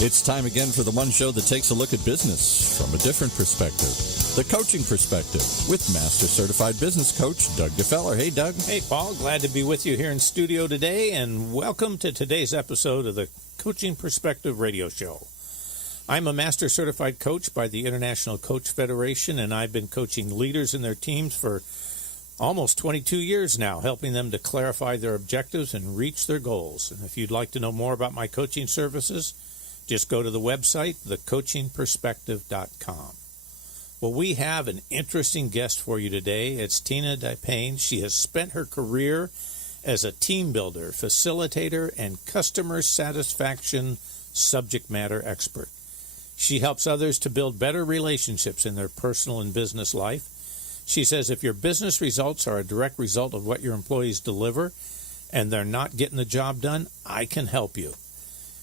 It's time again for the one show that takes a look at business from a different perspective. The Coaching Perspective with Master Certified Business Coach Doug DeFeller. Hey, Doug. Hey, Paul. Glad to be with you here in studio today, and welcome to today's episode of the Coaching Perspective radio show. I'm a Master Certified Coach by the International Coach Federation, and I've been coaching leaders and their teams for almost 22 years now, helping them to clarify their objectives and reach their goals. And if you'd like to know more about my coaching services, just go to the website, thecoachingperspective.com. Well, we have an interesting guest for you today. It's Tina Dipane. She has spent her career as a team builder, facilitator, and customer satisfaction subject matter expert. She helps others to build better relationships in their personal and business life. She says if your business results are a direct result of what your employees deliver and they're not getting the job done, I can help you.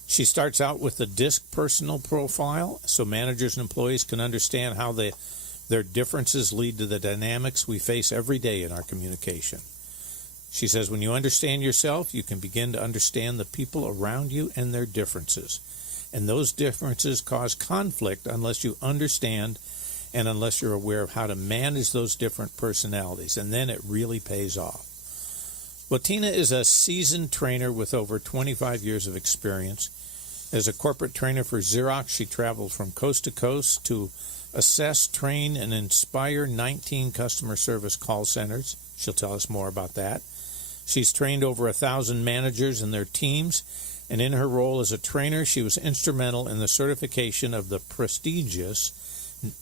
She starts out with the DISC personal profile so managers and employees can understand how their differences lead to the dynamics we face every day in our communication. She says when you understand yourself, you can begin to understand the people around you and their differences. And those differences cause conflict unless you understand and unless you're aware of how to manage those different personalities. And then it really pays off. Well, Tina is a seasoned trainer with over 25 years of experience. As a corporate trainer for Xerox, she traveled from coast to coast to assess, train, and inspire 19 customer service call centers. She'll tell us more about that. She's trained over 1,000 managers and their teams, and in her role as a trainer, she was instrumental in the certification of the prestigious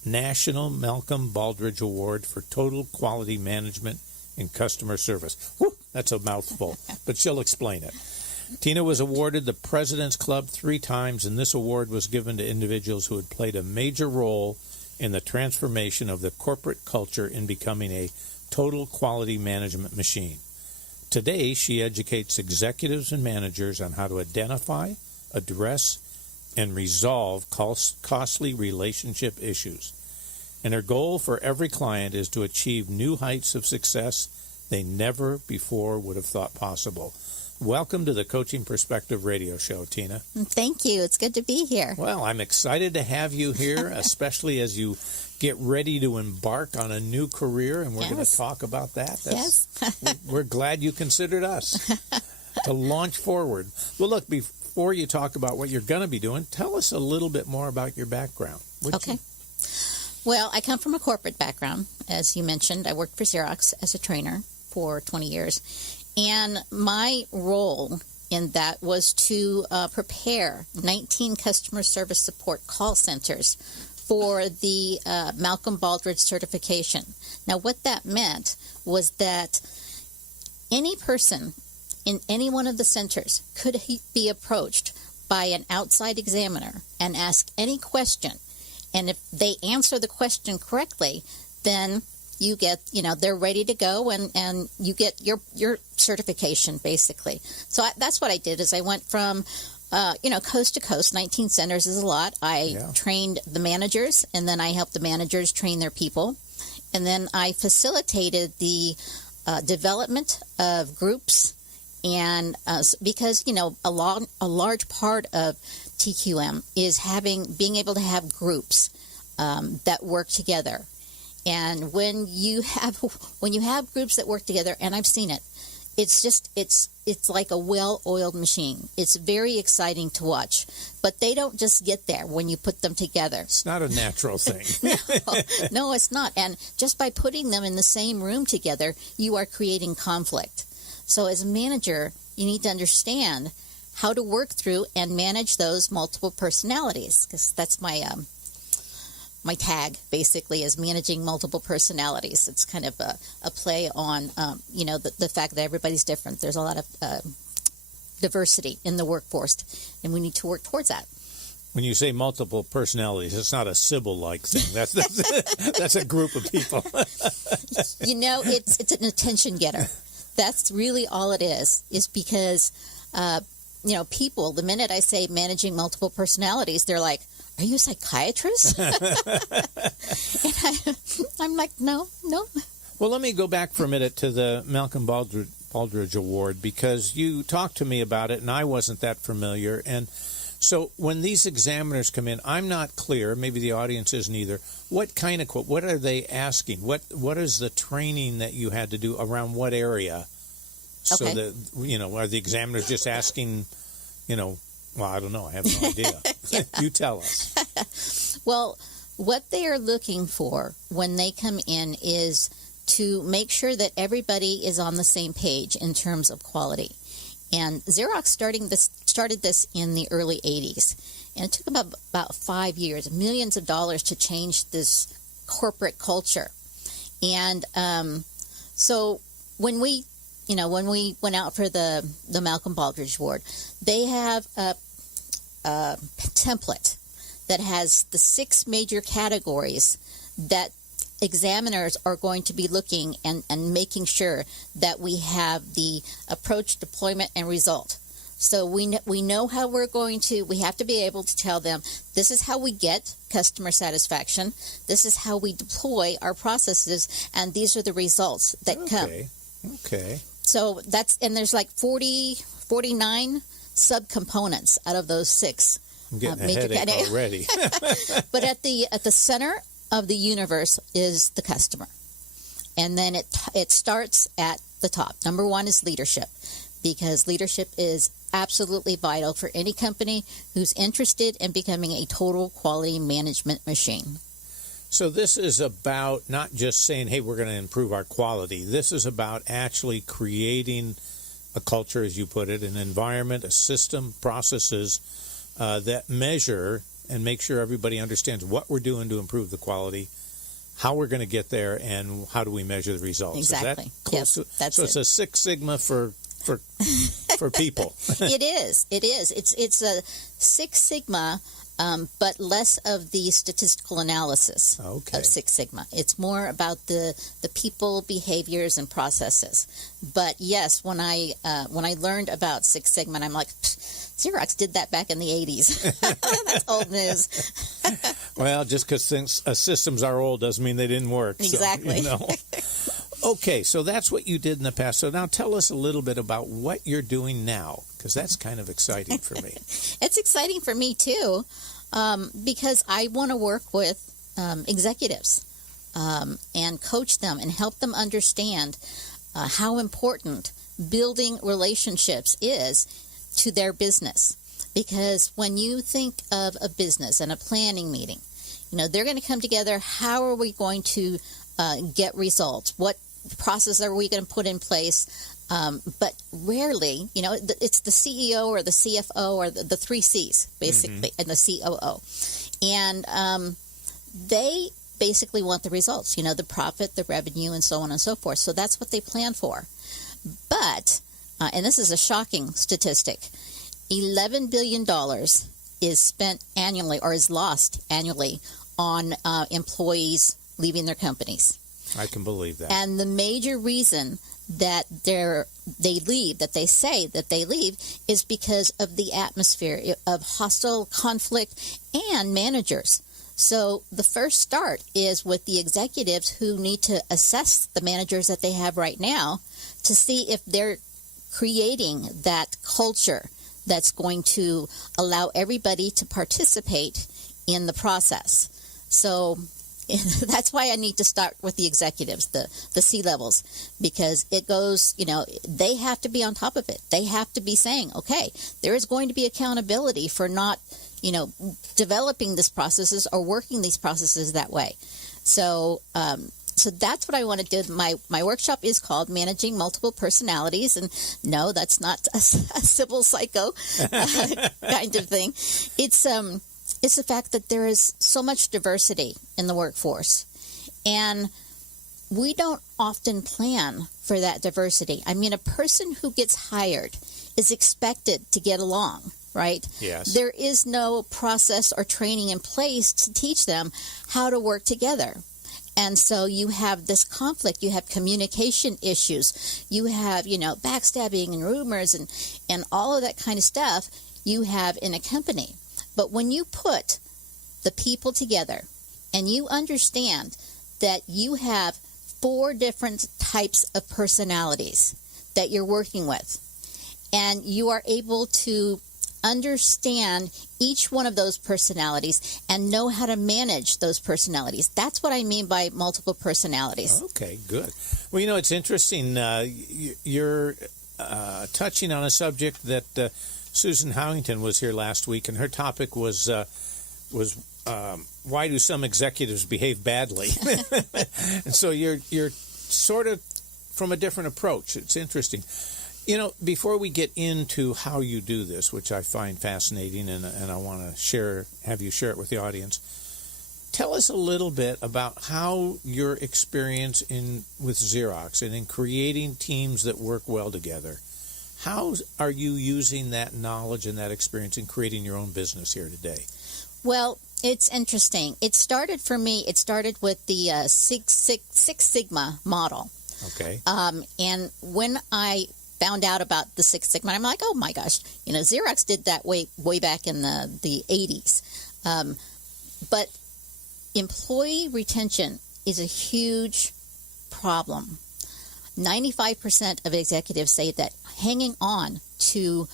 National Malcolm Baldrige Award for Total Quality Management in Customer Service. Whew, that's a mouthful, but she'll explain it. Tina was awarded the President's Club 3 times, and this award was given to individuals who had played a major role in the transformation of the corporate culture in becoming a total quality management machine. Today, she educates executives and managers on how to identify, address, and resolve costly relationship issues. And her goal for every client is to achieve new heights of success they never before would have thought possible. Welcome to the Coaching Perspective radio show, Tina. Thank you. It's good to be here. Well, I'm excited to have you here, especially as you get ready to embark on a new career, and we're going to talk about that. Yes. We're glad you considered us to launch forward. Well, look, before you talk about what you're going to be doing, tell us a little bit more about your background. Okay. Well, I come from a corporate background. As you mentioned, I worked for Xerox as a trainer for 20 years. And my role in that was to prepare 19 customer service support call centers for the Malcolm Baldrige certification. Now, what that meant was that any person in any one of the centers could be approached by an outside examiner and ask any question. And if they answer the question correctly, then you get, they're ready to go, and you get your certification, basically. So that's what I did, is I went from, coast to coast. 19 centers is a lot. I trained the managers, and then I helped the managers train their people. And then I facilitated the development of groups, and because, a large part of TQM is being able to have groups that work together. And when you have groups that work together, and I've seen it, it's like a well-oiled machine. It's very exciting to watch, but they don't just get there when you put them together. It's not a natural thing. No, it's not. And just by putting them in the same room together, you are creating conflict. So as a manager, you need to understand how to work through and manage those multiple personalities, because that's my tag, basically, is managing multiple personalities. It's kind of a play on, the fact that everybody's different. There's a lot of diversity in the workforce, and we need to work towards that. When you say multiple personalities, it's not a Sybil-like thing. That's a group of people. It's an attention getter. That's really all it is because, people, the minute I say managing multiple personalities, they're like, are you a psychiatrist? And I'm like, no. Well, let me go back for a minute to the Malcolm Baldrige Award, because you talked to me about it, and I wasn't that familiar. And So when these examiners come in, I'm not clear, maybe the audience isn't either, what are they asking? What is the training that you had to do around what area? So Okay. that, are the examiners just asking, well, I don't know. I have no idea. You tell us. Well, what they are looking for when they come in is to make sure that everybody is on the same page in terms of quality. And Xerox started this in the early 80s. And it took about 5 years, millions of dollars to change this corporate culture. And so when we went out for the Malcolm Baldrige Award, they have a template that has the 6 major categories that examiners are going to be looking and making sure that we have the approach, deployment, and result. So we know how we have to be able to tell them, this is how we get customer satisfaction, this is how we deploy our processes, and these are the results that come. Okay. So there's like 49 subcomponents out of those 6. I'm getting a headache already. But at the center of the universe is the customer. And then it starts at the top. Number 1 is leadership, because leadership is absolutely vital for any company who's interested in becoming a total quality management machine. So this is about not just saying, hey, we're going to improve our quality. This is about actually creating a culture, as you put it, an environment, a system, processes that measure and make sure everybody understands what we're doing to improve the quality, how we're going to get there, and how do we measure the results. Exactly. Is that close Yes, that's so it's a 6 Sigma for people. It is. It's a 6 Sigma, but less of the statistical analysis of 6 Sigma. It's more about the people, behaviors, and processes. But yes, when I learned about 6 Sigma, I'm like, Xerox did that back in the 80s. That's old news. Well, just because systems are old doesn't mean they didn't work. Exactly. So, Okay, so that's what you did in the past. So now tell us a little bit about what you're doing now, because that's kind of exciting for me. It's exciting for me, too, because I want to work with executives and coach them and help them understand how important building relationships is to their business. Because when you think of a business and a planning meeting, they're going to come together. How are we going to get results? What process are we going to put in place? But rarely, it's the CEO or the CFO or the 3 C's, basically, and the COO. And they basically want the results, the profit, the revenue, and so on and so forth. So that's what they plan for. But, and this is a shocking statistic, $11 billion is spent annually or is lost annually on employees leaving their companies. I can believe that. And the major reason that they leave, that they say that they leave, is because of the atmosphere of hostile conflict and managers. So the first start is with the executives who need to assess the managers that they have right now to see if they're creating that culture that's going to allow everybody to participate in the process. So that's why I need to start with the executives, the C-levels, because it goes, they have to be on top of it. They have to be saying, okay, there is going to be accountability for not, developing these processes or working these processes that way. So that's what I want to do. My workshop is called Managing Multiple Personalities, and no, that's not a civil psycho kind of thing. It's the fact that there is so much diversity in the workforce, and we don't often plan for that diversity. I mean, a person who gets hired is expected to get along, right? Yes. There is no process or training in place to teach them how to work together. And so you have this conflict, you have communication issues, you have, backstabbing and rumors and all of that kind of stuff you have in a company. But when you put the people together and you understand that you have 4 different types of personalities that you're working with, and you are able to understand each one of those personalities and know how to manage those personalities. That's what I mean by multiple personalities. Okay, good. Well, it's interesting. You're touching on a subject that Susan Howington was here last week, and her topic was why do some executives behave badly? And so you're sort of from a different approach. It's interesting. Before we get into how you do this, which I find fascinating, and I want to have you share it with the audience, tell us a little bit about how your experience with Xerox and in creating teams that work well together. How are you using that knowledge and that experience in creating your own business here today? Well, it's interesting. It started with the Six Sigma model. Okay. And when I found out about the Six Sigma, I'm like, oh my gosh, Xerox did that way back in the 80s. But employee retention is a huge problem. 95% of executives say that hanging on to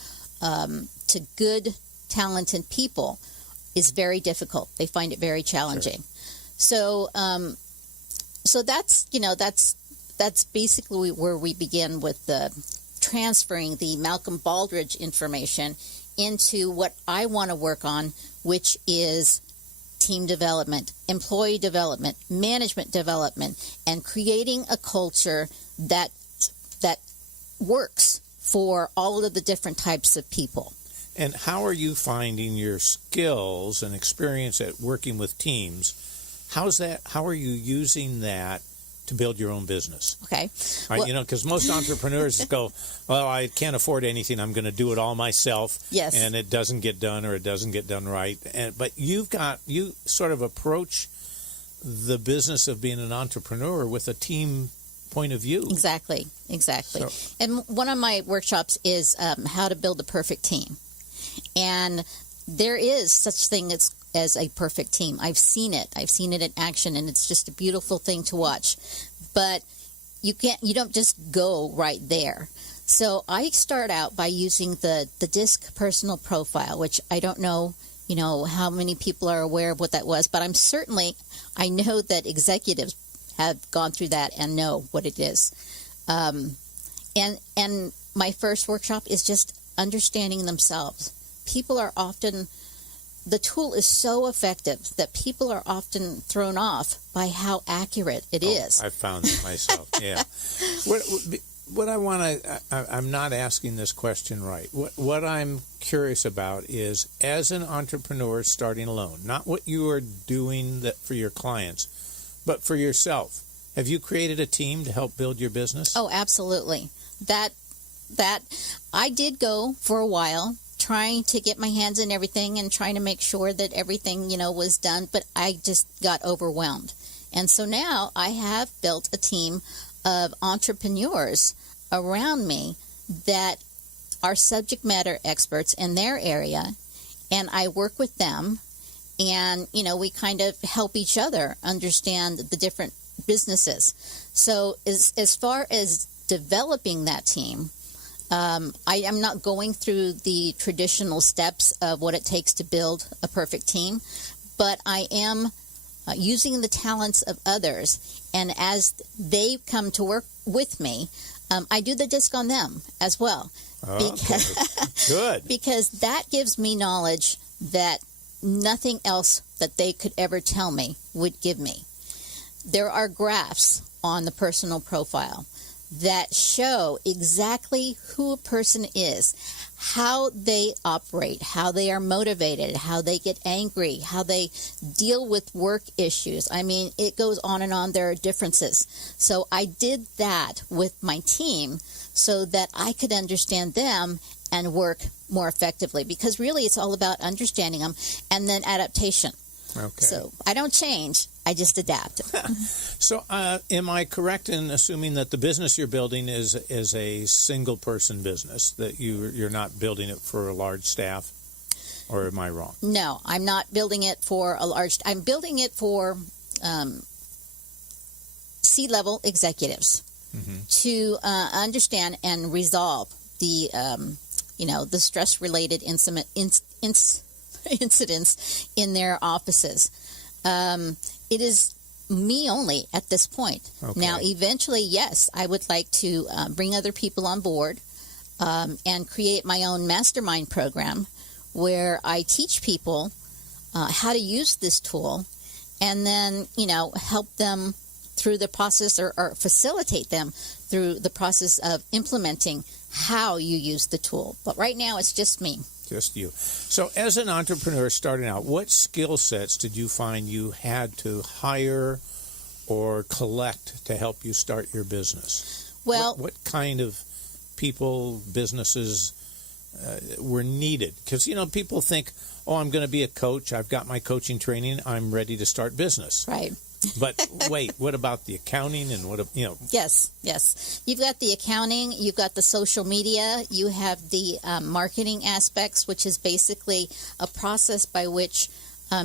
good, talented people is very difficult. They find it very challenging. Sure. So that's basically where we begin with the transferring the Malcolm Baldrige information into what I want to work on, which is team development, employee development, management development, and creating a culture that works for all of the different types of people. And how are you finding your skills and experience at working with teams? How are you using that to build your own business? Okay. Right, because most entrepreneurs go, well, I can't afford anything. I'm going to do it all myself. Yes. And it doesn't get done, or it doesn't get done right. But you sort of approach the business of being an entrepreneur with a team point of view. Exactly. So, and one of my workshops is how to build a perfect team. And there is such thing as a perfect team. I've seen it in action, and it's just a beautiful thing to watch. But you don't just go right there. So I start out by using the DISC personal profile, which I don't know, how many people are aware of what that was, but I know that executives have gone through that and know what it is. And my first workshop is just understanding themselves. The tool is so effective that people are often thrown off by how accurate it is. I found that myself, yeah. What I want to, I'm not asking this question right. What I'm curious about is, as an entrepreneur starting alone, not what you are doing for your clients, but for yourself. Have you created a team to help build your business? Oh, absolutely. That I did go for a while, trying to get my hands in everything and trying to make sure that everything, was done, but I just got overwhelmed. And so now I have built a team of entrepreneurs around me that are subject matter experts in their area, and I work with them, and, we kind of help each other understand the different businesses. So as far as developing that team, I am not going through the traditional steps of what it takes to build a perfect team, but I am using the talents of others, and as they come to work with me, I do the DISC on them as well. Good. Because that gives me knowledge that nothing else that they could ever tell me would give me. There are graphs on the personal profile that show exactly who a person is, how they operate, how they are motivated, how they get angry, how they deal with work issues. I mean, it goes on and on. There are differences. So I did that with my team so that I could understand them and work more effectively, because really it's all about understanding them and then adaptation. Okay. So I don't change, I just adapt. So am I correct in assuming that the business you're building is a single-person business, that you're not building it for a large staff, or am I wrong? No, I'm not building it for a large... I'm building it for C-level executives to understand and resolve the the stress-related incidents in their offices. It is me only at this point. Okay. Now, eventually, yes, I would like to bring other people on board and create my own mastermind program where I teach people how to use this tool and then, help them through the process or facilitate them through the process of implementing how you use the tool. But right now, it's just me. Just you. So as an entrepreneur starting out, what skill sets did you find you had to hire or collect to help you start your business? Well, what kind of people, businesses were needed? Because, people think, I'm going to be a coach. I've got my coaching training. I'm ready to start business. right. But wait, what about the accounting and Yes. You've got the accounting, you've got the social media, you have the marketing aspects, which is basically a process by which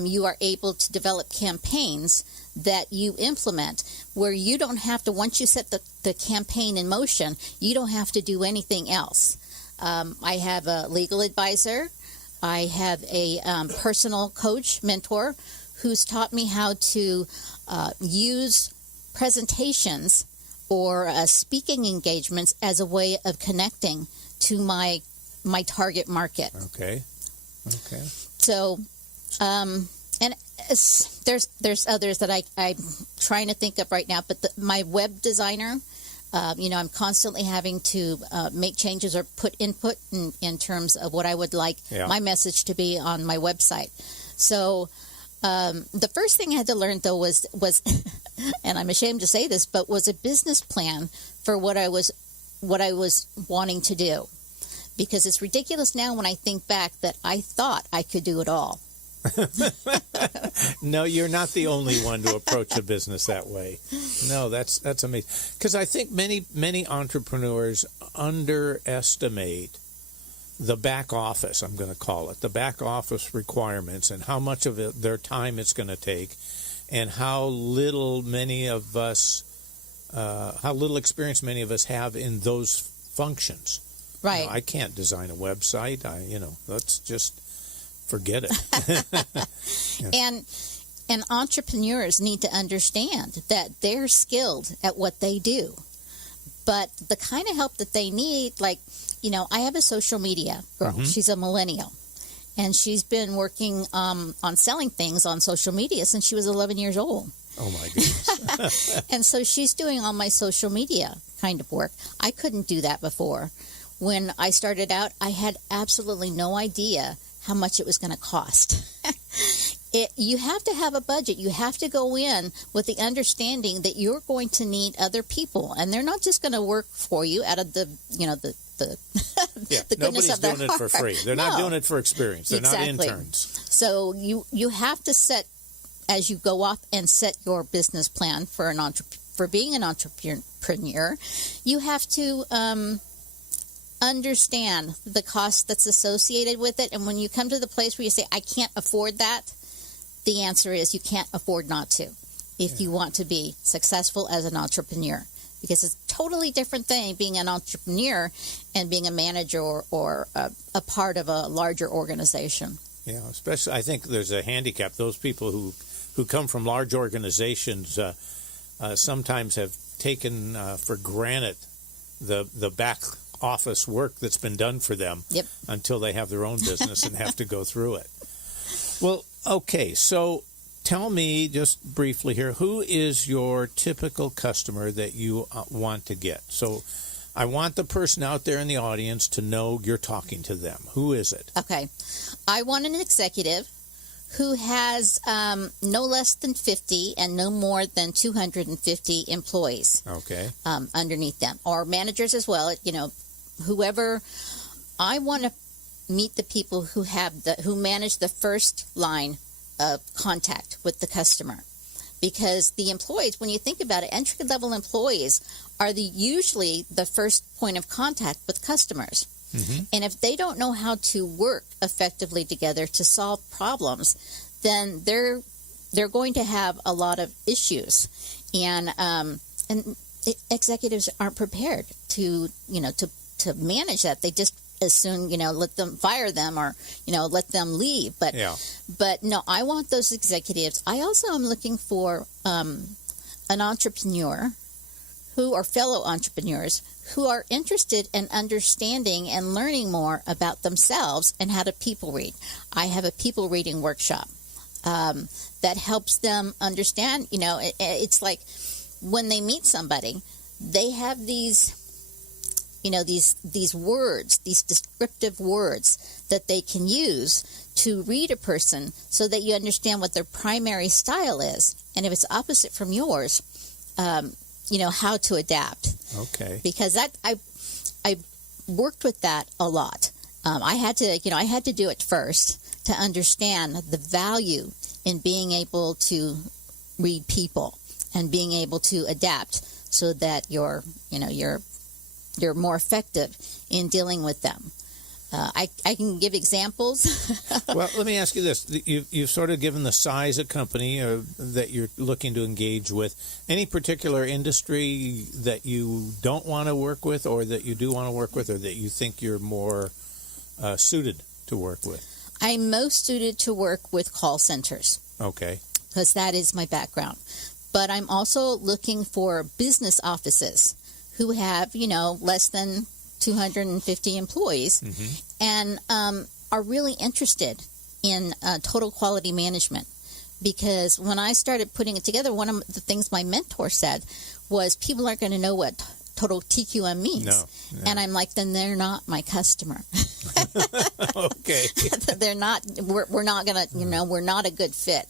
you are able to develop campaigns that you implement where you don't have to, once you set the campaign in motion, you don't have to do anything else. I have a legal advisor. I have a personal coach, mentor, who's taught me how to use presentations or speaking engagements as a way of connecting to my target market. Okay. So, and there's others that I'm trying to think of right now, but my web designer, I'm constantly having to make changes or put input in terms of what I would like my message to be on my website. So the first thing I had to learn, though, was and I'm ashamed to say this, but was a business plan for what I was wanting to do. Because it's ridiculous now when I think back that I thought I could do it all. No, you're not the only one to approach a business that way. No, that's amazing. Because I think many entrepreneurs underestimate the back office, I'm going to call it, the back office requirements and how much of their time it's going to take and how little experience many of us have in those functions. Right. I can't design a website. Let's just forget it. Yeah. And entrepreneurs need to understand that they're skilled at what they do. But the kind of help that they need, I have a social media girl. Mm-hmm. She's a millennial. And she's been working on selling things on social media since she was 11 years old. Oh, my goodness. And so she's doing all my social media kind of work. I couldn't do that before. When I started out, I had absolutely no idea how much it was going to cost. You have to have a budget. You have to go in with the understanding that you're going to need other people, and they're not just going to work for you out of the goodness nobody's of their doing it for free. They're not doing it for experience. They're exactly. not interns. So you have to set, as you go off and set your business plan for being an entrepreneur, you have to understand the cost that's associated with it. And when you come to the place where you say, I can't afford that, the answer is you can't afford not to if you want to be successful as an entrepreneur. Because it's a totally different thing being an entrepreneur and being a manager or a part of a larger organization. Yeah, especially I think there's a handicap. Those people who come from large organizations sometimes have taken for granted the back office work that's been done for them until they have their own business and have to go through it. Well, okay, so tell me just briefly here, who is your typical customer that you want to get? So I want the person out there in the audience to know you're talking to them. Who is it? Okay. I want an executive who has no less than 50 and no more than 250 employees underneath them, or managers as well, whoever. I want to meet the people who manage the first line of contact with the customer, because the employees, when you think about it, entry-level employees are usually the first point of contact with customers. Mm-hmm. And if they don't know how to work effectively together to solve problems, then they're going to have a lot of issues, and executives aren't prepared to manage that. They just as soon, let them fire them or, let them leave. But no, I want those executives. I also am looking for an entrepreneur or fellow entrepreneurs who are interested in understanding and learning more about themselves and how to people read. I have a people reading workshop that helps them understand. It's like when they meet somebody, they have these words, these descriptive words that they can use to read a person so that you understand what their primary style is. And if it's opposite from yours, how to adapt. Okay. Because I worked with that a lot. I had to do it first to understand the value in being able to read people and being able to adapt so that you're more effective in dealing with them. I can give examples. Well, let me ask you this. You've sort of given the size of company that you're looking to engage with. Any particular industry that you don't want to work with or that you do want to work with or that you think you're more suited to work with? I'm most suited to work with call centers. Okay. Because that is my background. But I'm also looking for business offices who have, less than 250 employees and are really interested in total quality management. Because when I started putting it together, one of the things my mentor said was people aren't going to know what total TQM means. No. And I'm like, then they're not my customer. Okay. They're not, we're not going to, we're not a good fit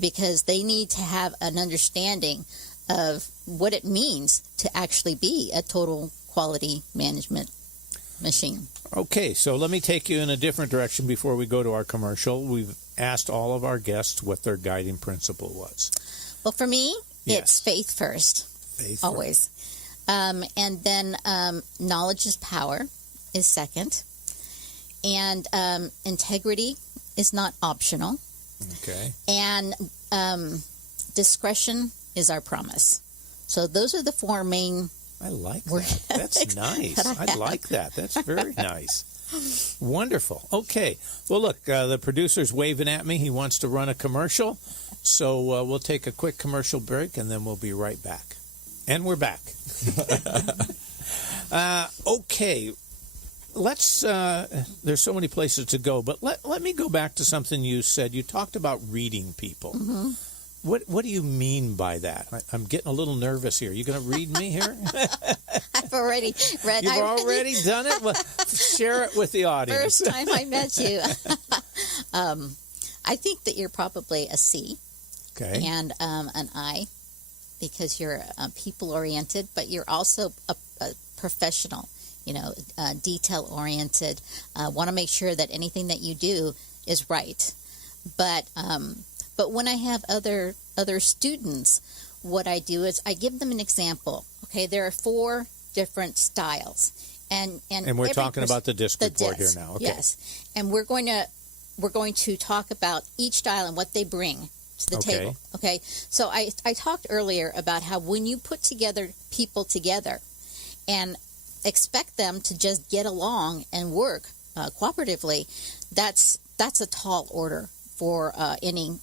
because they need to have an understanding of what it means to actually be a total quality management machine. Okay, so let me take you in a different direction before we go to our commercial. We've asked all of our guests what their guiding principle was. Well, for me, it's faith first. Faith always. And then knowledge is power is second. And integrity is not optional. Okay. And discretion is our promise. So those are the four main. I like that. That's nice. I like that. That's very nice. Wonderful. Okay. Well, look, the producer's waving at me. He wants to run a commercial. So we'll take a quick commercial break, and then we'll be right back. And we're back. Okay. Let's. There's so many places to go, but let me go back to something you said. You talked about reading people. Mm-hmm. What do you mean by that? I'm getting a little nervous here. You going to read me here? I've already read. You've already done it? Well, share it with the audience. First time I met you. I think that you're probably a C. Okay. And an I, because you're people-oriented, but you're also a professional, detail-oriented. Want to make sure that anything that you do is right. But when I have other students, what I do is I give them an example. Okay, there are 4 different styles, and we're talking about the disc report here now. Okay. Yes, and we're going to talk about each style and what they bring to the table. Okay, so I talked earlier about how when you put people together and expect them to just get along and work cooperatively, that's a tall order for any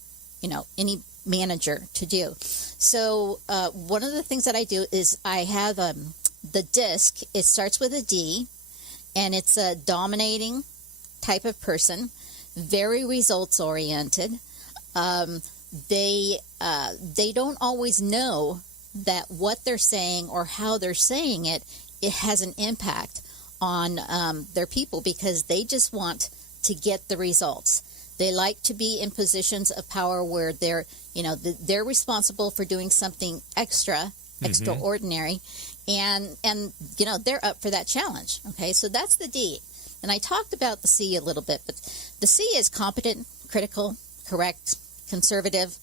manager to do. So one of the things that I do is I have the disc. It starts with a D, and it's a dominating type of person, very results oriented. They don't always know that what they're saying or how they're saying it has an impact on their people because they just want to get the results. They like to be in positions of power where they're responsible for doing something extraordinary, and they're up for that challenge. Okay, so that's the D. And I talked about the C a little bit, but the C is competent, critical, correct, conservative.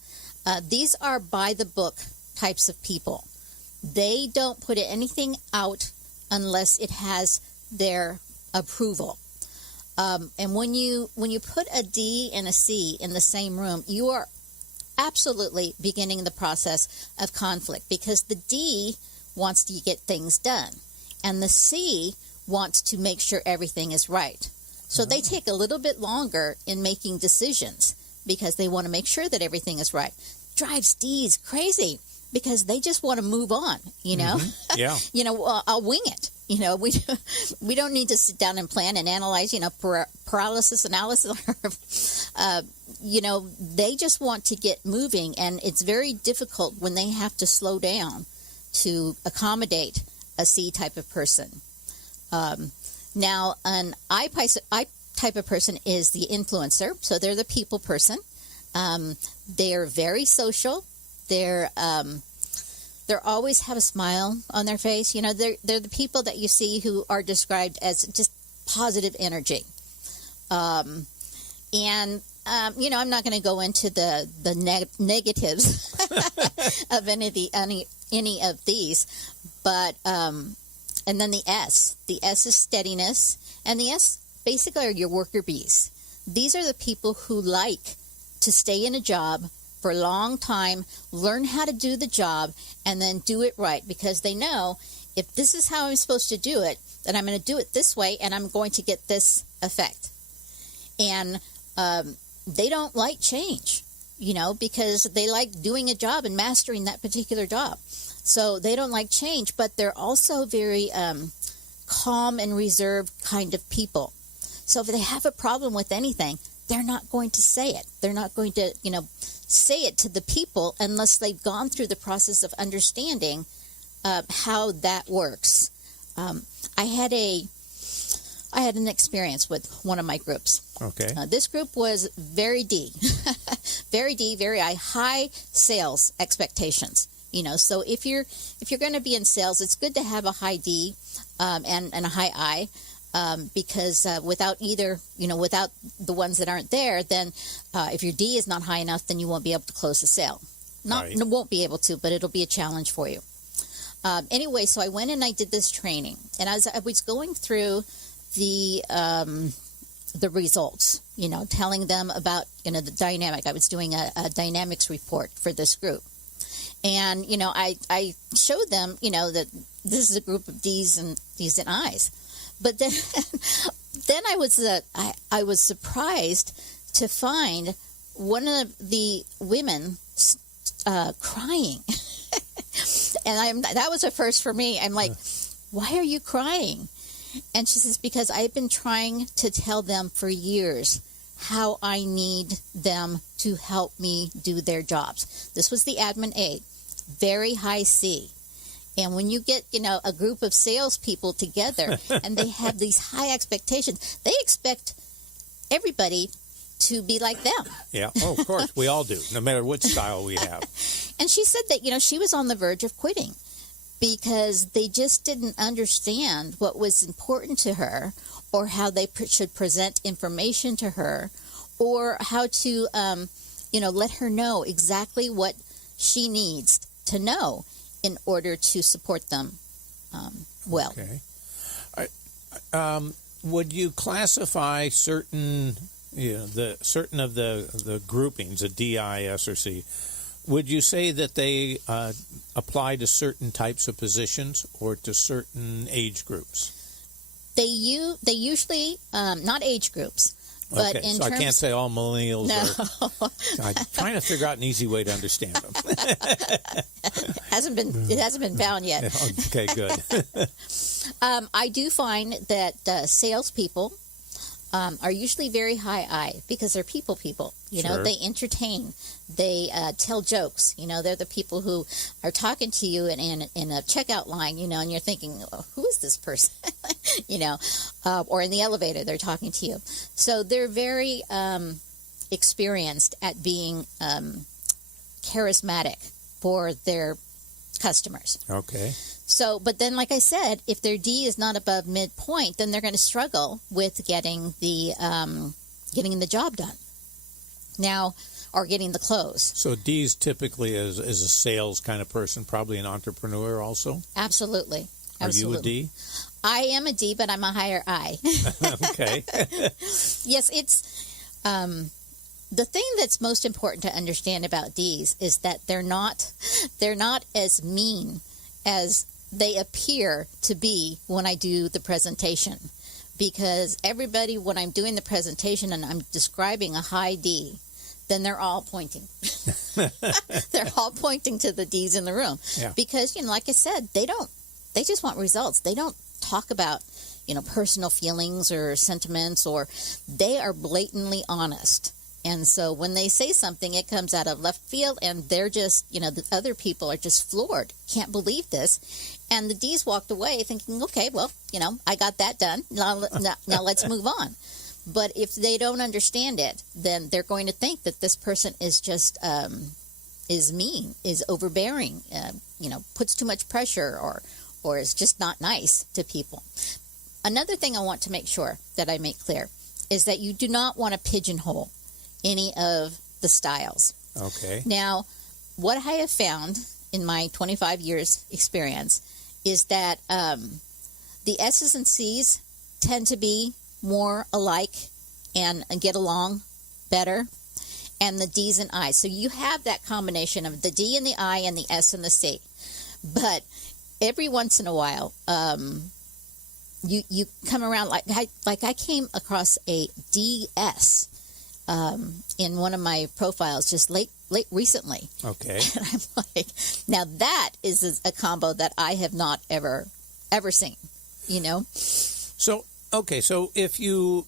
These are by the book types of people. They don't put anything out unless it has their approval. And when you put a D and a C in the same room, you are absolutely beginning the process of conflict because the D wants to get things done, and the C wants to make sure everything is right. So they take a little bit longer in making decisions because they want to make sure that everything is right. Drives D's crazy because they just want to move on, you know? Yeah. I'll wing it. We don't need to sit down and plan and analyze, paralysis analysis. They just want to get moving, and it's very difficult when they have to slow down to accommodate a C type of person. Now, an I type of person is the influencer, so they're the people person. They're very social. They're always have a smile on their face. They're the people that you see who are described as just positive energy. I'm not going to go into the negatives of any of these, but and then the S. The S is steadiness, and the S basically are your worker bees. These are the people who like to stay in a job for a long time, learn how to do the job, and then do it right, because they know if this is how I'm supposed to do it, then I'm going to do it this way, and I'm going to get this effect. And they don't like change, because they like doing a job and mastering that particular job. So they don't like change, but they're also very calm and reserved kind of people. So if they have a problem with anything, they're not going to say it. They're not going to, say it to the people unless they've gone through the process of understanding how that works. I had an experience with one of my groups. Okay. This group was very D, very high sales expectations. So if you're going to be in sales, it's good to have a high D and a high I. Because without either, without the ones that aren't there, then if your D is not high enough, then you won't be able to close the sale. Won't be able to, but it'll be a challenge for you. Anyway, so I went and I did this training, and as I was going through the results, telling them about, the dynamic. I was doing a dynamics report for this group. And, I showed them, that this is a group of D's and I's. But then I was surprised to find one of the women crying, and that was a first for me. I'm like, "Why are you crying?" And she says, "Because I've been trying to tell them for years how I need them to help me do their jobs." This was the admin A, very high C. And when you get, a group of salespeople together and they have these high expectations, they expect everybody to be like them. Yeah. Oh, of course. We all do, no matter what style we have. And she said that, she was on the verge of quitting because they just didn't understand what was important to her, or how they should present information to her, or how to, let her know exactly what she needs to know in order to support them well. Okay. Would you classify certain of the groupings, the D, I, S, or C? Would you say that they apply to certain types of positions or to certain age groups? They usually not age groups. But okay, so I can't say all millennials are. I'm trying to figure out an easy way to understand them. It hasn't been found yet. Okay, good. I do find that salespeople are usually very high I because they're people. Sure. They entertain. They tell jokes. They're the people who are talking to you in a checkout line, and you're thinking, oh, who is this person? Or in the elevator, they're talking to you. So they're very experienced at being charismatic for their customers. Okay. So, but then, like I said, if their D is not above midpoint, then they're going to struggle with getting the job done. Now, or getting the close. So D's typically is a sales kind of person, probably an entrepreneur also? Absolutely. Are you a D? I am a D, but I'm a higher I. Okay. Yes, it's the thing that's most important to understand about D's is that they're not as mean as they appear to be when I do the presentation. Because everybody, when I'm doing the presentation and I'm describing a high D, then they're all pointing. They're all pointing to the D's in the room. Yeah. Because, like I said, they just want results. They don't talk about, personal feelings or sentiments, or they are blatantly honest. And so when they say something, it comes out of left field, and they're just, the other people are just floored. Can't believe this. And the D's walked away thinking, okay, well, I got that done. Now let's move on. But if they don't understand it, then they're going to think that this person is just, is mean, is overbearing, puts too much pressure, or is just not nice to people. Another thing I want to make sure that I make clear is that you do not want to pigeonhole any of the styles. Okay. Now, what I have found in my 25 years experience is that the S's and C's tend to be more alike and get along better, and the D's and I's. So you have that combination of the D and the I and the S and the C. But every once in a while, you come around like I came across a DS in one of my profiles just late recently. Okay. And I'm like, now that is a combo that I have not ever seen, So if you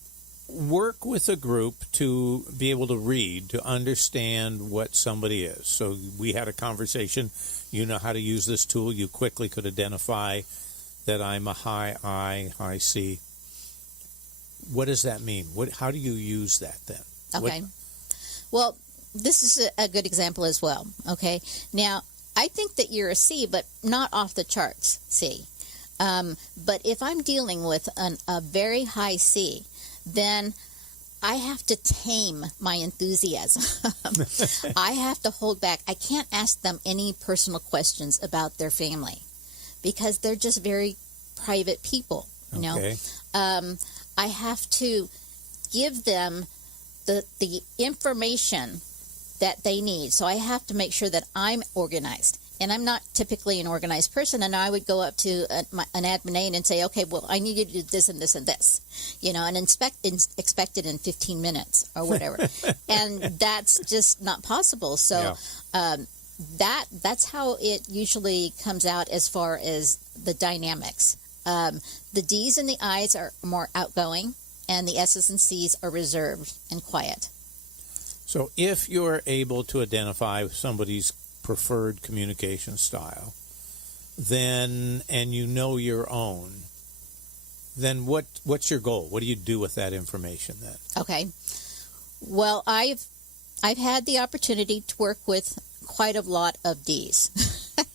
work with a group to be able to read, to understand what somebody is. So we had a conversation, you know how to use this tool, you quickly could identify that I'm a high I, high C. What does that mean? How do you use that then? Okay. Well, this is a good example as well. Okay. Now, I think that you're a C, but not off the charts C. But if I'm dealing with a very high C, then I have to tame my enthusiasm. I have to hold back. I can't ask them any personal questions about their family because they're just very private people, Okay. I have to give them the information that they need. So I have to make sure that I'm organized. And I'm not typically an organized person, and I would go up to an admin aide and say, okay, well, I need you to do this and this and this, and expect it in 15 minutes or whatever. And that's just not possible. So that's how it usually comes out as far as the dynamics. The D's and the I's are more outgoing, and the S's and C's are reserved and quiet. So if you're able to identify somebody's preferred communication style, then, and you know your own, then what's your goal? What do you do with that information then? Okay. Well, I've had the opportunity to work with quite a lot of D's.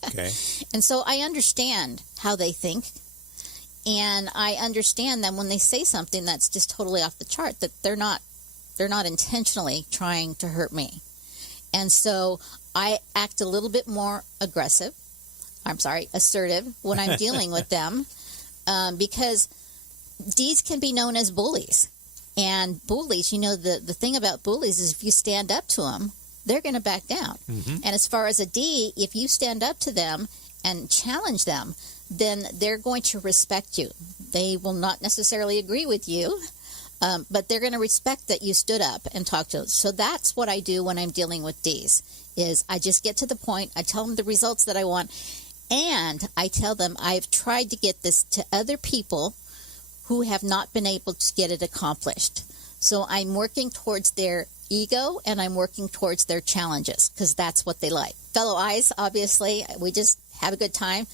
Okay. And so I understand how they think, and I understand that when they say something that's just totally off the chart, that they're not intentionally trying to hurt me. And so I act a little bit more assertive when I'm dealing with them, because D's can be known as bullies. And bullies, the thing about bullies is if you stand up to them, they're going to back down. Mm-hmm. And as far as a D, if you stand up to them and challenge them, then they're going to respect you. They will not necessarily agree with you, but they're going to respect that you stood up and talked to them. So that's what I do when I'm dealing with D's, is I just get to the point, I tell them the results that I want, and I tell them I've tried to get this to other people who have not been able to get it accomplished. So I'm working towards their ego, and I'm working towards their challenges, because that's what they like. Fellow I's, obviously, we just have a good time,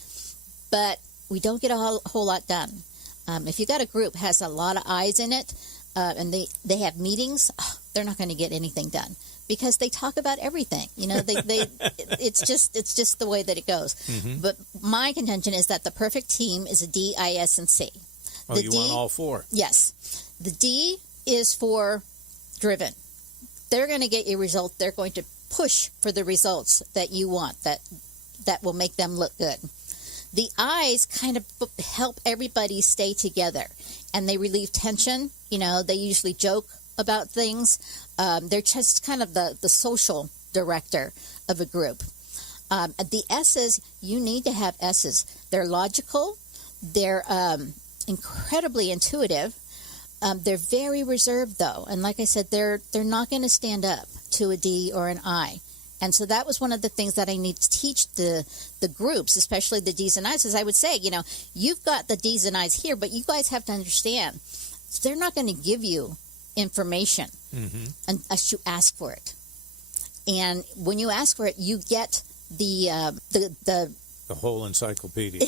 but we don't get a whole lot done. If you got a group has a lot of I's in it, and they have meetings, they're not going to get anything done because they talk about everything. It's just the way that it goes. Mm-hmm. But my contention is that the perfect team is a D, I, S, and C. Oh, you want all four? Yes. The D is for driven. They're going to get a result. They're going to push for the results that you want, that will make them look good. The I's kind of help everybody stay together, and they relieve tension. They usually joke about things. They're just kind of the social director of a group. The S's, you need to have S's. They're logical. They're incredibly intuitive. They're very reserved, though. And like I said, they're not going to stand up to a D or an I. And so that was one of the things that I need to teach the groups, especially the D's and I's, is I would say, you've got the D's and I's here, but you guys have to understand, they're not going to give you information unless you ask for it. And when you ask for it, you get the whole encyclopedia.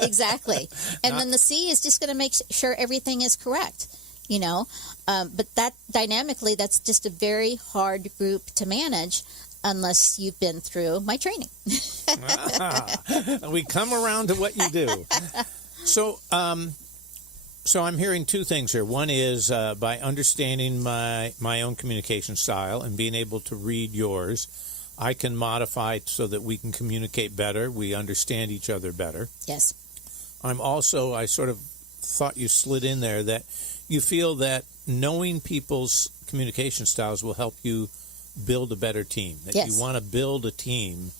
Exactly. And then the C is just going to make sure everything is correct, But that dynamically, that's just a very hard group to manage unless you've been through my training. We come around to what you do. So I'm hearing two things here. One is by understanding my own communication style and being able to read yours, I can modify it so that we can communicate better. We understand each other better. Yes. I sort of thought you slid in there that you feel that knowing people's communication styles will help you build a better team. That yes. You want to build a team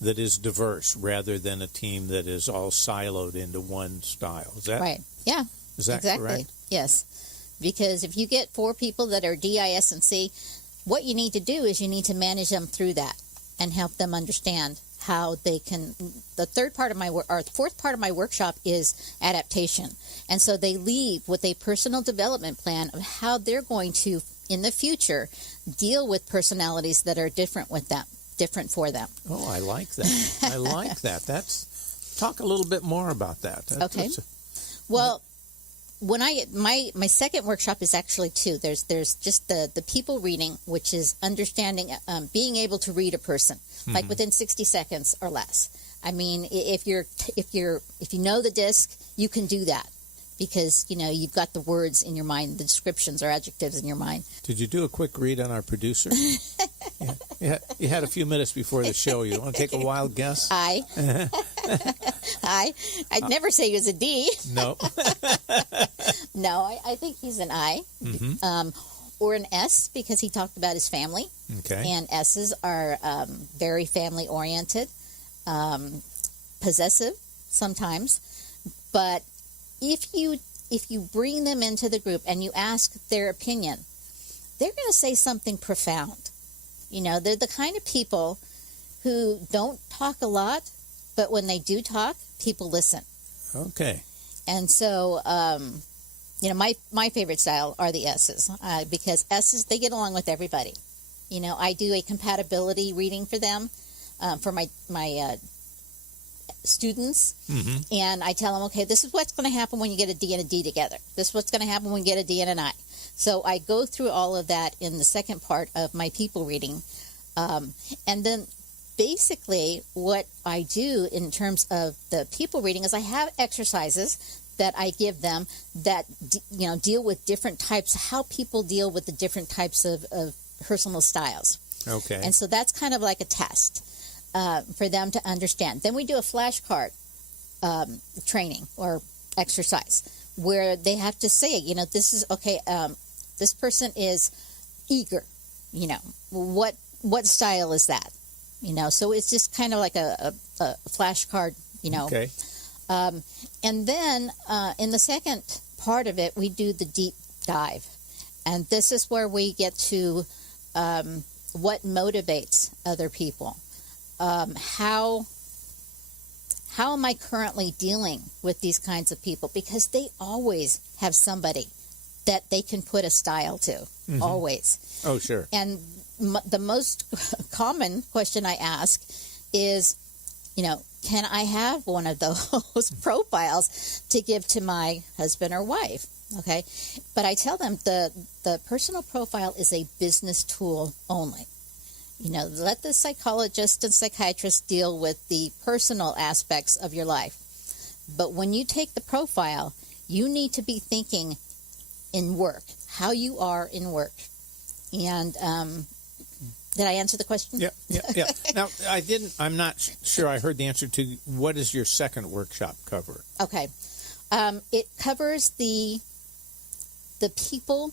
that is diverse rather than a team that is all siloed into one style. Is that right? Yeah. Is that exactly. correct? Yes. Because if you get 4 people that are D, I, S, and C, what you need to do is you need to manage them through that and help them understand how they can. The fourth part of my workshop is adaptation. And so they leave with a personal development plan of how they're going to, in the future, deal with personalities that are different for them. Oh, I like that. I like that. Talk a little bit more about that. Okay. Well, when my second workshop is actually 2. There's just the people reading, which is understanding, being able to read a person like within 60 seconds or less. I mean, if you know the disc, you can do that because you've got the words in your mind, the descriptions or adjectives in your mind. Did you do a quick read on our producer? Yeah. You had a few minutes before the show. You want to take a wild guess? I'd never say he was a D. No. No, I think he's an I. Or an S because he talked about his family. Okay. And S's are very family-oriented, possessive sometimes. But if you bring them into the group and you ask their opinion, they're going to say something profound. They're the kind of people who don't talk a lot, but when they do talk, people listen. Okay. And so, my favorite style are the S's because S's, they get along with everybody. I do a compatibility reading for them, for my students, and I tell them, okay, this is what's going to happen when you get a D and a D together. This is what's going to happen when you get a D and an I. So I go through all of that in the second part of my people reading, and then basically what I do in terms of the people reading is I have exercises that I give them that deal with different types, how people deal with the different types of personal styles. Okay. And so that's kind of like a test for them to understand. Then we do a flashcard training or exercise where they have to say, this is okay. This person is eager. What style is that? So it's just kind of like a flashcard. Okay. And then in the second part of it, we do the deep dive, and this is where we get to what motivates other people. How am I currently dealing with these kinds of people? Because they always have somebody that they can put a style to, always. Oh, sure. And the most common question I ask is, can I have one of those profiles to give to my husband or wife? Okay. But I tell them the personal profile is a business tool only. Let the psychologist and psychiatrist deal with the personal aspects of your life. But when you take the profile, you need to be thinking in work, how you are in work. And did I answer the question? Yeah. Now, I'm not sure I heard the answer to what does your second workshop cover? Okay. It covers the people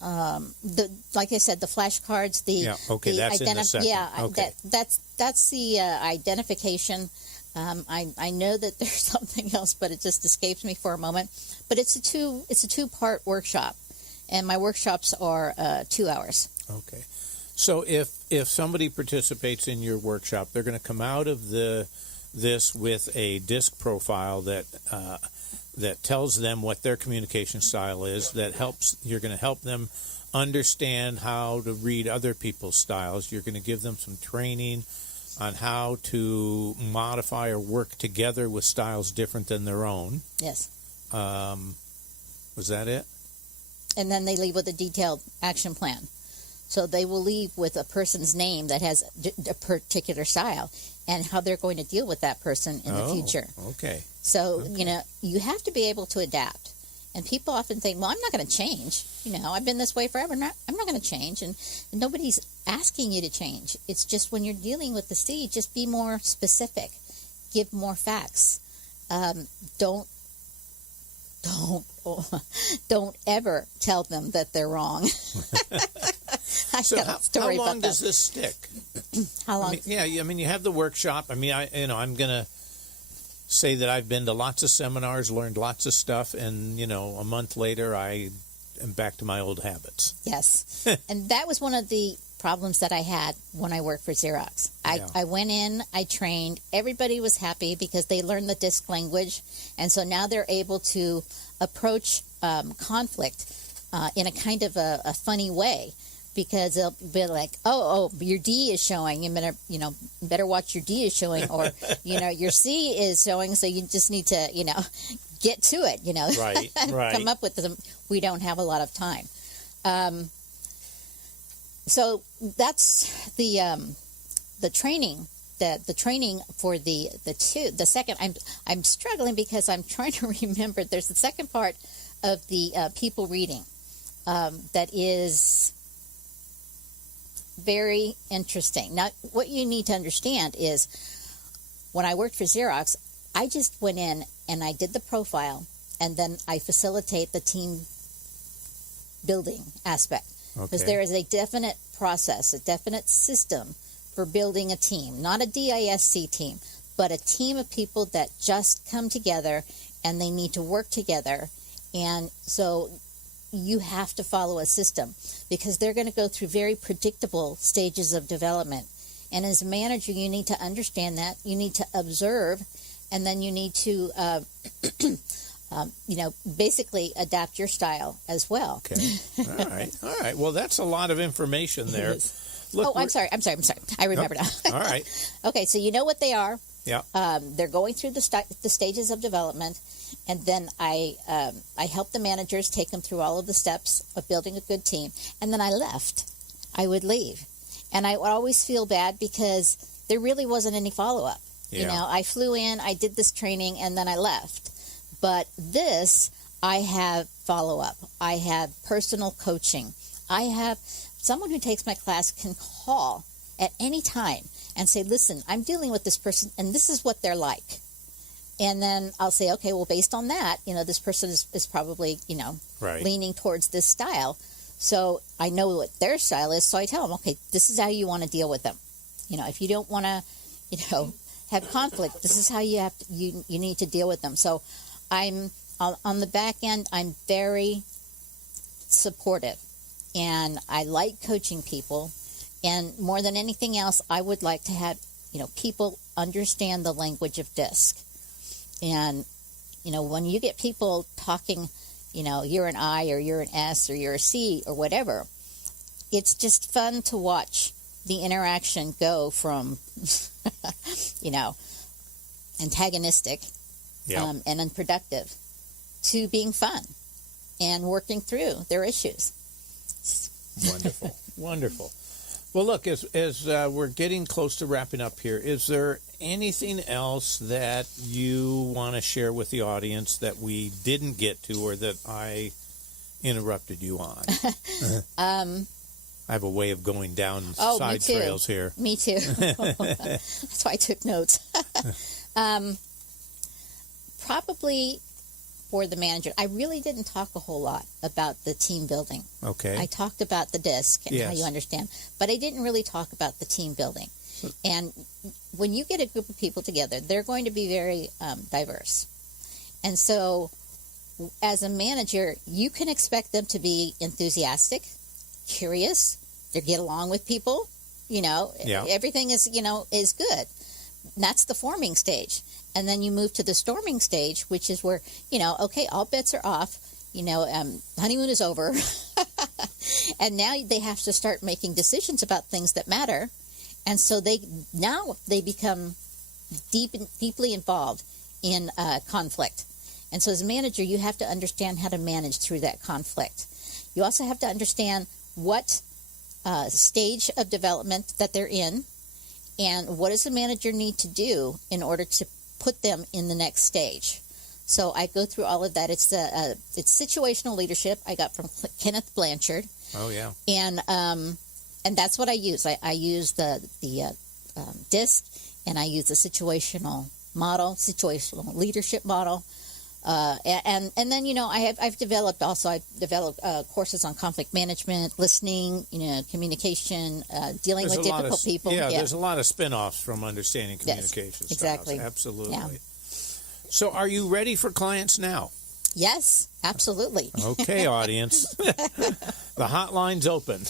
like I said, the flashcards, that's in the second. Yeah, Okay. that's the identification. I know that there's something else, but it just escapes me for a moment. But it's a 2-part workshop, and my workshops are 2 hours. Okay. So if somebody participates in your workshop, they're going to come out of this with a DISC profile that tells them what their communication style is. You're going to help them understand how to read other people's styles. You're going to give them some training on how to modify or work together with styles different than their own. Yes. Was that it? And then they leave with a detailed action plan. So they will leave with a person's name that has a particular style and how they're going to deal with that person in the future. Okay. So, you have to be able to adapt. And people often think, well, I'm not going to change. I've been this way forever. I'm not going to change. And nobody's asking you to change. It's just when you're dealing with the seed, just be more specific. Give more facts. Don't ever tell them that they're wrong. How long does this stick? How long? You have the workshop. I'm going to say that I've been to lots of seminars, learned lots of stuff, and, a month later I am back to my old habits. Yes. And that was one of the problems that I had when I worked for Xerox. I went in, I trained, everybody was happy because they learned the DISC language, and so now they're able to approach conflict in a kind of a funny way, because they'll be like, oh, your D is showing, you better watch your D is showing, or your C is showing, so you just need to get to it, right. Come up with them. We don't have a lot of time. So that's the training. The training for the second. I'm struggling because I'm trying to remember. There's the second part of the people reading that is very interesting. Now, what you need to understand is, when I worked for Xerox, I just went in and I did the profile, and then I facilitate the team building aspect. Because there is a definite process, a definite system for building a team. Not a DISC team, but a team of people that just come together and they need to work together. And so you have to follow a system, because they're going to go through very predictable stages of development. And as a manager, you need to understand that. You need to observe, and then you need to basically adapt your style as well. Okay. All right. Well, that's a lot of information there. Look, I'm sorry. I remember now. All right. Okay, so you know what they are. Yeah. They're going through the stages of development, and then I help the managers take them through all of the steps of building a good team, and then I left. I would leave, and I would always feel bad because there really wasn't any follow-up. Yeah. I flew in, I did this training, and then I left. But this, I have follow-up. I have personal coaching. I have someone who takes my class can call at any time and say, listen, I'm dealing with this person, and this is what they're like. And then I'll say, okay, well, based on that, this person is probably, right, leaning towards this style. So I know what their style is, so I tell them, okay, this is how you want to deal with them. If you don't want to, have conflict, this is how you need to deal with them. So I'm on the back end, I'm very supportive, and I like coaching people. And more than anything else, I would like to have, people understand the language of DISC. And, when you get people talking, you're an I, or you're an S, or you're a C, or whatever, it's just fun to watch the interaction go from, antagonistic and unproductive to being fun and working through their issues. Wonderful. Wonderful. Well, look, as we're getting close to wrapping up here, is there anything else that you want to share with the audience that we didn't get to, or that I interrupted you on? I have a way of going down side trails here. Me too. That's why I took notes. Probably for the manager. I really didn't talk a whole lot about the team building. Okay. I talked about the DISC and how you understand, but I didn't really talk about the team building. And when you get a group of people together, they're going to be very diverse. And so as a manager, you can expect them to be enthusiastic, curious, they get along with people, everything is, is good. And that's the forming stage. And then you move to the storming stage, which is where, okay, all bets are off, honeymoon is over. And now they have to start making decisions about things that matter. And so they become deeply involved in conflict. And so as a manager, you have to understand how to manage through that conflict. You also have to understand what stage of development that they're in, and what does the manager need to do in order to put them in the next stage. So I go through all of that. It's situational leadership I got from Kenneth Blanchard. Oh yeah. And that's what I use. I use the DISC, and I use the situational situational leadership model. And then I've developed courses on conflict management, listening, communication, dealing with difficult people. Yeah, there's a lot of spin-offs from understanding communication. Yes, exactly. Styles. Absolutely. Yeah. So, are you ready for clients now? Yes, absolutely. Okay, audience, the hotline's open.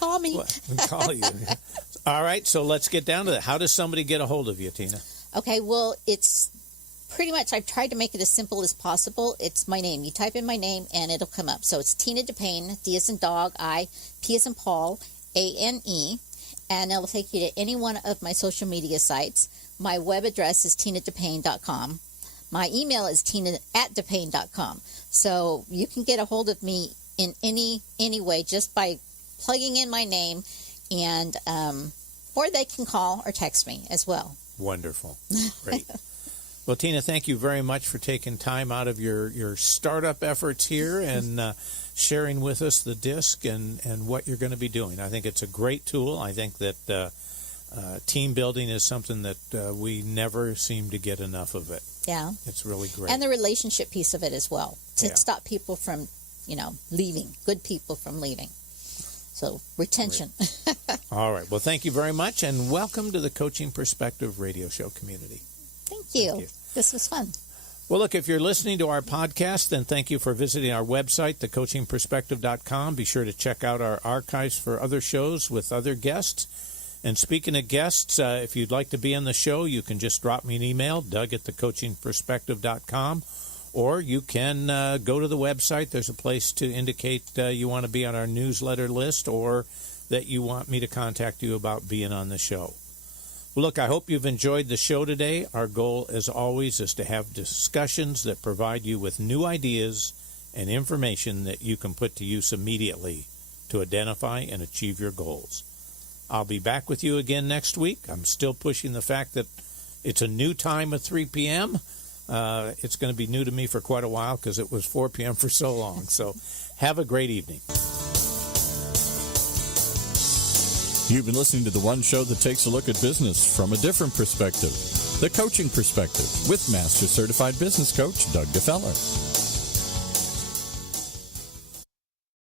Call me. Call you. All right, so let's get down to that. How does somebody get a hold of you, Tina? Okay, well, it's pretty much, I've tried to make it as simple as possible. It's my name. You type in my name, and it'll come up. So it's Tina Dipane, D as in dog, I, P as in Paul, A-N-E, and it'll take you to any one of my social media sites. My web address is tinadipane.com. My email is tina@dipane.com. So you can get a hold of me in any way just by plugging in my name, and or they can call or text me as well. Wonderful. Great. Well, Tina, thank you very much for taking time out of your startup efforts here and sharing with us the DISC and what you're going to be doing. I think it's a great tool. I think that team building is something that we never seem to get enough of it. Yeah. It's really great. And the relationship piece of it as well, to stop people from, leaving, good people from leaving. So, retention. All right. Well, thank you very much, and welcome to the Coaching Perspective radio show community. Thank you. This was fun. Well, look, if you're listening to our podcast, then thank you for visiting our website, thecoachingperspective.com. Be sure to check out our archives for other shows with other guests. And speaking of guests, if you'd like to be on the show, you can just drop me an email, doug@thecoachingperspective.com, or you can go to the website. There's a place to indicate you want to be on our newsletter list or that you want me to contact you about being on the show. Well, look, I hope you've enjoyed the show today. Our goal, as always, is to have discussions that provide you with new ideas and information that you can put to use immediately to identify and achieve your goals. I'll be back with you again next week. I'm still pushing the fact that it's a new time at 3 p.m. It's going to be new to me for quite a while because it was 4 p.m. for so long. So have a great evening. You've been listening to the one show that takes a look at business from a different perspective, the coaching perspective, with Master Certified Business Coach Doug Gefeller.